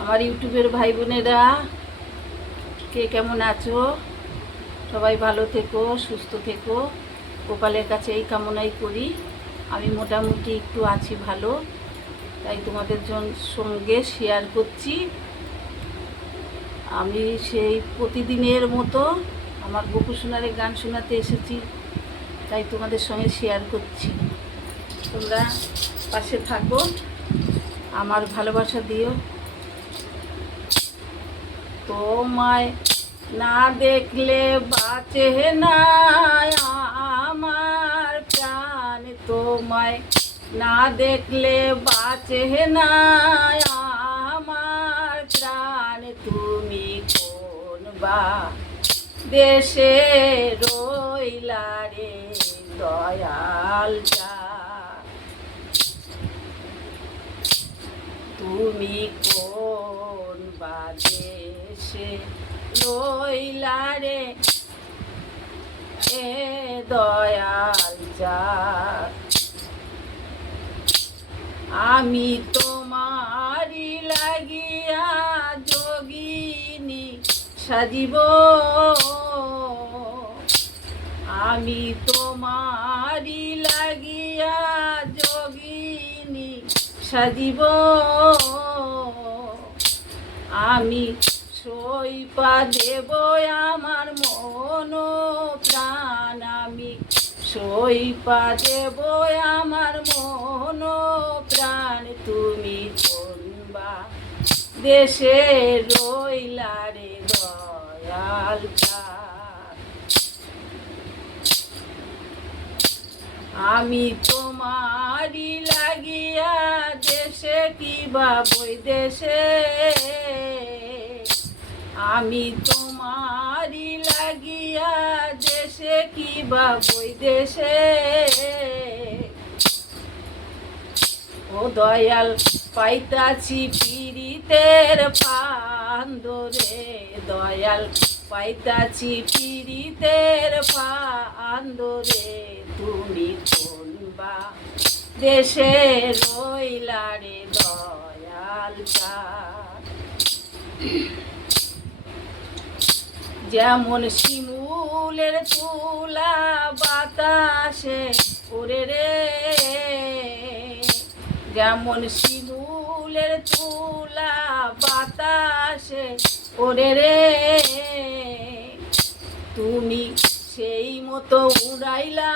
আমার ইউটিউবের ভাই বোনেরা কে কেমন আছো? সবাই ভালো থেকো, সুস্থ থেকো, গোপালের কাছে এই কামনাই করি। আমি মোটামুটি একটু আছি ভালো, তাই তোমাদের সঙ্গে শেয়ার করছি। আমি সেই প্রতিদিনের মতো আমার গোপুসোনারে গান শোনাতে এসেছি, তাই তোমাদের সঙ্গে শেয়ার করছি। তোমরা পাশে থাকো, আমার ভালোবাসা দিও। তোমায় না দেখলে বাঁচে না আমার প্রাণ, তোমায় না দেখলে বাঁচে না আমার প্রাণ। তুমি কোন বা দেশে রইলা রে দয়াল যা, তুমি কোন বা দেশে রইলা রে এ দয়াল যা। আমি তোমারি লাগিয়া যোগিনী সাজিব, আমি তোমারি লাগিয়া যোগিনী সাজিব। আমি সইপা দেব আমার মন প্রাণ, আমি সইপা দেব আমার মন প্রাণ। তুমি কোন বা দেশে রইলা রে দয়াল যা, আমি তোমারি লাগিয়া দেশে কিবা বৈদেশে, আমি তোমারি লাগিয়া দেশে কিবা বৈদেশে। ও দয়াল পাইতাছি পীড়িতের ফান্দরে, দয়াল পাইতাছি পীড়িতের ফান্দরে। তুমি কোন বা দেশে রইলা রে দয়াল যা। যেমন শিমুলের তুলা বাতাসে ওরে রে, যেমন শিমুলের তুলা বাতাসে ওরে রে, তুমি সেই মতো উড়াইলা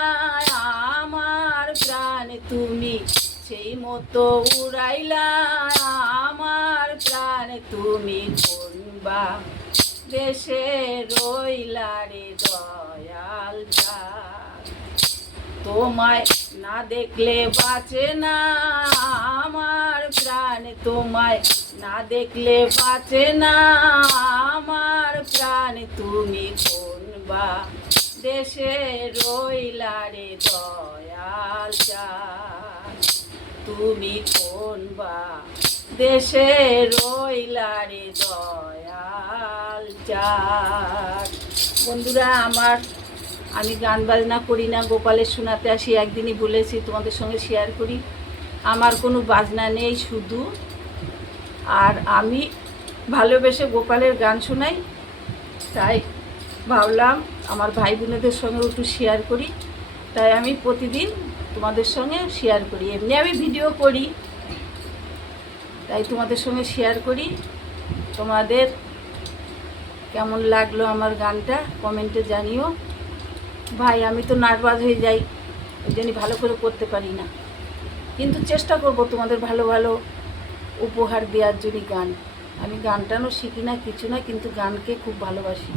আমার প্রাণ। তুমি সেই মতো উড়াইলা আমার প্রাণ। তুমি কোন বা দেশে রইলা রে দয়াল যা, তোমায় না দেখলে বাঁচে না আমার প্রাণ। তোমায় না দেখলে বাঁচে না আমার প্রাণ। তুমি কোন বা দেশে রইলা রে দয়াল যা, তুমি কোন বা দেশে রইলা রে দয়াল যা। বন্ধুরা আমার, আমি গান বাজনা করি না, গোপালের শোনাতে আসি। একদিনই বলেছি তোমাদের সঙ্গে শেয়ার করি, আমার কোনো বাজনা নেই শুধু। আর আমি ভালোবেসে গোপালের গান শোনাই, তাই ভাবলাম আমার ভাই বোনেদের সঙ্গে একটু শেয়ার করি। তাই আমি প্রতিদিন তোমাদের সঙ্গে শেয়ার করি। এমনি আমি ভিডিও করি, তাই তোমাদের সঙ্গে শেয়ার করি। তোমাদের কেমন লাগলো আমার গানটা কমেন্টে জানিও। ভাই আমি তো নার্ভাস হয়ে যাই, ওই জন্যই ভালো করে করতে পারি না, কিন্তু চেষ্টা করব তোমাদের ভালো ভালো উপহার দেওয়ার জন্য গান। আমি গান টানও শিখি না, কিছু না, কিন্তু গানকে খুব ভালোবাসি।